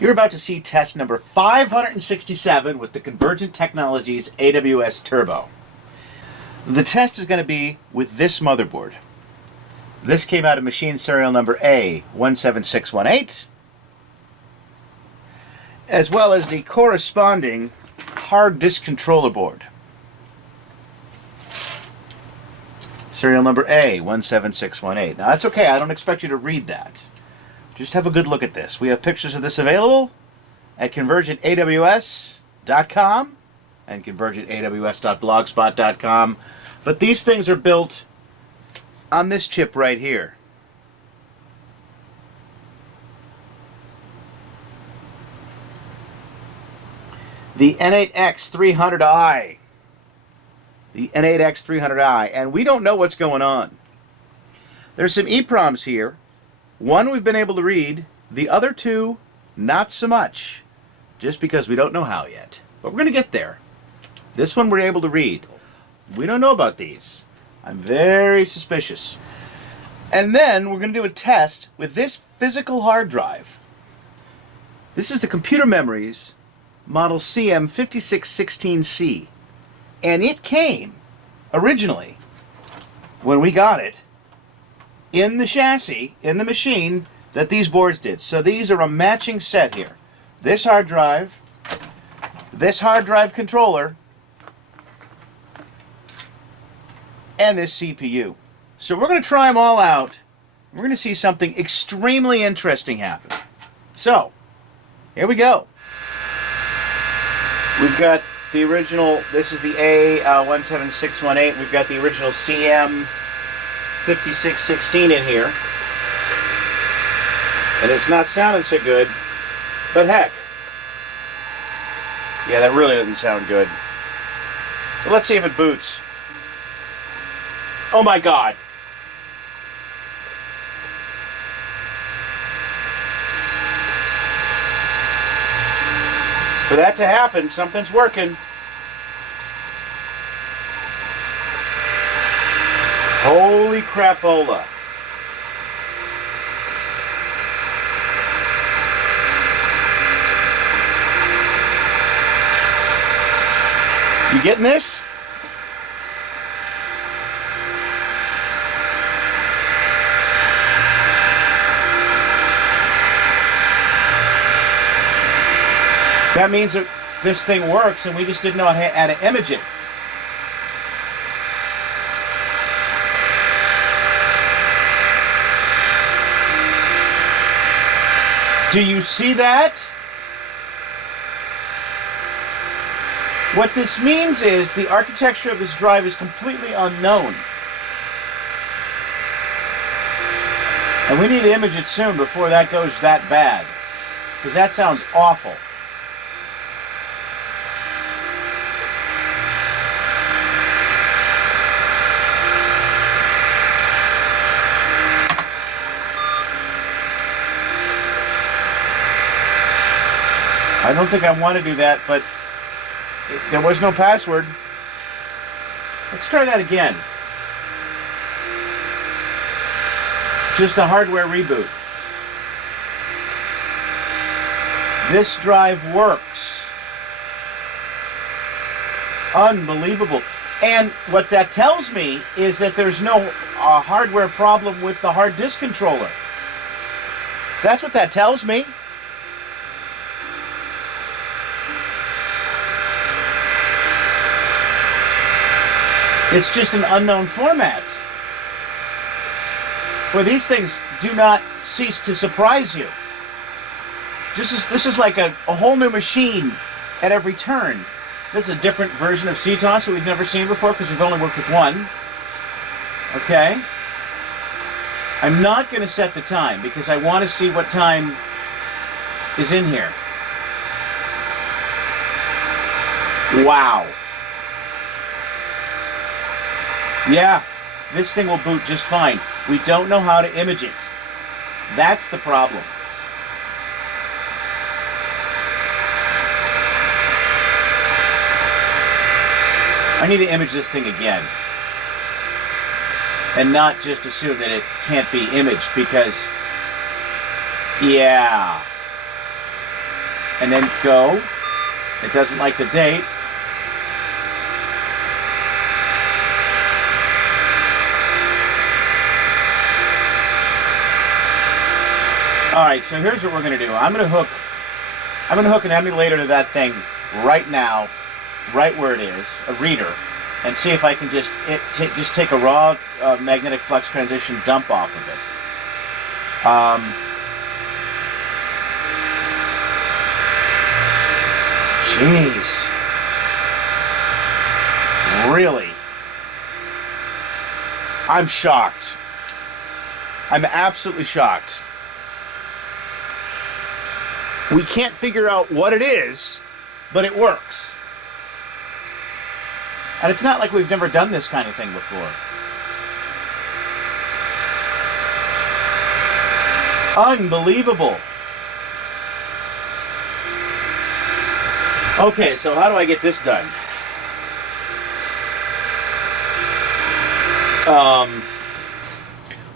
You're about to see test number 567 with the Convergent Technologies AWS Turbo. The test is going to be with this motherboard. This came out of machine serial number A17618, as well as the corresponding hard disk controller board. Serial number A17618. Now that's okay, I don't expect you to read that. Just have a good look at this. We have pictures of this available at convergentaws.com and convergentaws.blogspot.com. But these things are built on this chip right here. The N8X300i. The N8X300i. And we don't know what's going on. There's some EEPROMs here. One we've been able to read, the other two not so much, just because we don't know how yet. But we're going to get there. This one we're able to read. We don't know about these. I'm very suspicious. And then we're going to do a test with this physical hard drive. This is the Computer Memories model CM5616C. And it came, originally, when we got it, in the chassis, in the machine, that these boards did. So these are a matching set here. This hard drive controller, and this CPU. So we're going to try them all out. We're going to see something extremely interesting happen. So, here we go. We've got the original, this is the A17618. We've got the original CM5616 in here. And it's not sounding so good, but heck. Yeah, that really doesn't sound good. But let's see if it boots. Oh my God. For that to happen, something's working. Holy crapola. You getting this? That means that this thing works and we just didn't know how to image it. Do you see that? What this means is the architecture of this drive is completely unknown. And we need to image it soon before that goes that bad. Because that sounds awful. I don't think I want to do that, but there was no password. Let's try that again. Just a hardware reboot. This drive works. Unbelievable. And what that tells me is that there's no hardware problem with the hard disk controller. That's what that tells me. It's just an unknown format. Where these things do not cease to surprise you. This is like a whole new machine at every turn. This is a different version of CTOS that we've never seen before because we've only worked with one. Okay. I'm not going to set the time because I want to see what time is in here. Wow. Yeah, this thing will boot just fine. We don't know how to image it. That's the problem. I need to image this thing again. And not just assume that it can't be imaged because, yeah. and then go. It doesn't like the date. All right, so here's what we're going to do. I'm going to hook an emulator to that thing right now, right where it is, a reader, and see if I can just take a raw magnetic flux transition dump off of it. Jeez. Really? I'm shocked. I'm absolutely shocked. We can't figure out what it is, but it works. And it's not like we've never done this kind of thing before. Unbelievable. Okay, so how do I get this done?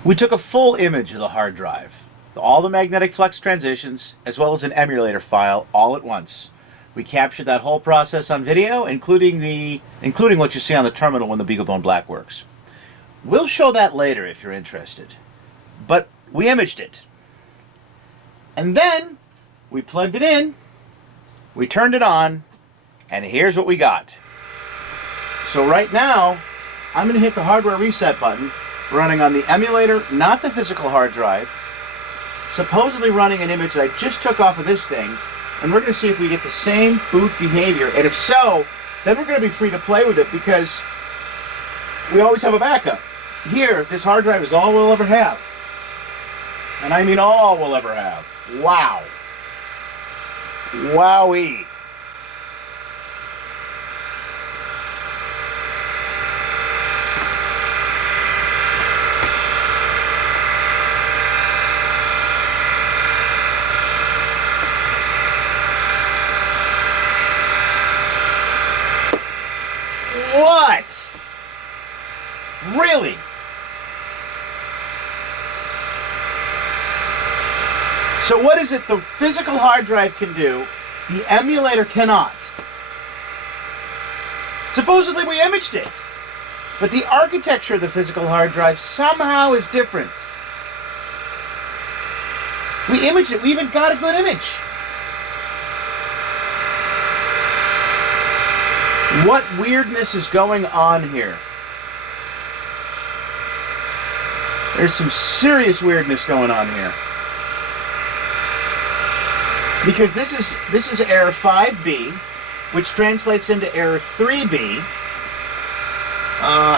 We took a full image of the hard drive. All the magnetic flux transitions, as well as an emulator file, all at once. We captured that whole process on video, including what you see on the terminal when the BeagleBone Black works. We'll show that later if you're interested. But we imaged it. And then we plugged it in, we turned it on, and here's what we got. So right now, I'm going to hit the hardware reset button, running on the emulator, not the physical hard drive, supposedly running an image that I just took off of this thing, and we're going to see if we get the same boot behavior. And if so, then we're going to be free to play with it because we always have a backup. Here, this hard drive is all we'll ever have. And I mean all we'll ever have. Wow. Wowee. What? Really? So what is it the physical hard drive can do, the emulator cannot? Supposedly we imaged it, but the architecture of the physical hard drive somehow is different. We imaged it, we even got a good image. What weirdness is going on here? There's some serious weirdness going on here. Because this is error 5B, which translates into error 3B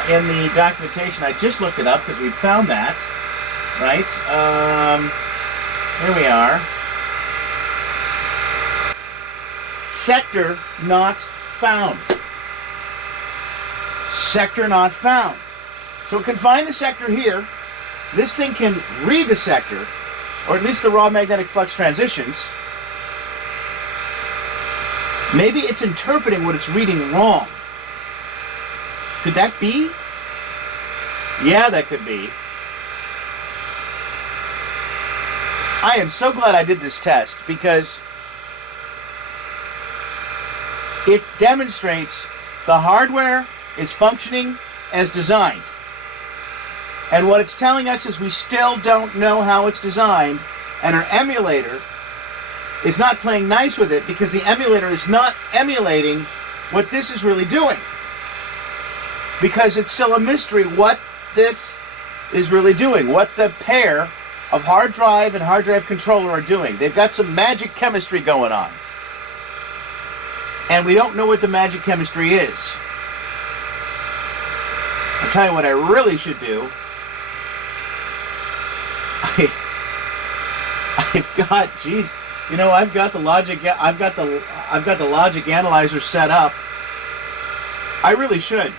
in the documentation. I just looked it up because we found that, right? Here we are. Sector not found. Sector not found. So it can find the sector here. This thing can read the sector, or at least the raw magnetic flux transitions. Maybe it's interpreting what it's reading wrong. Could that be? Yeah, that could be. I am so glad I did this test because it demonstrates the hardware is functioning as designed. And what it's telling us is we still don't know how it's designed, and our emulator is not playing nice with it because the emulator is not emulating what this is really doing. Because it's still a mystery what this is really doing, what the pair of hard drive and hard drive controller are doing. They've got some magic chemistry going on. And we don't know what the magic chemistry is. I'll tell you what I really should do. I've got the logic analyzer set up. I really should.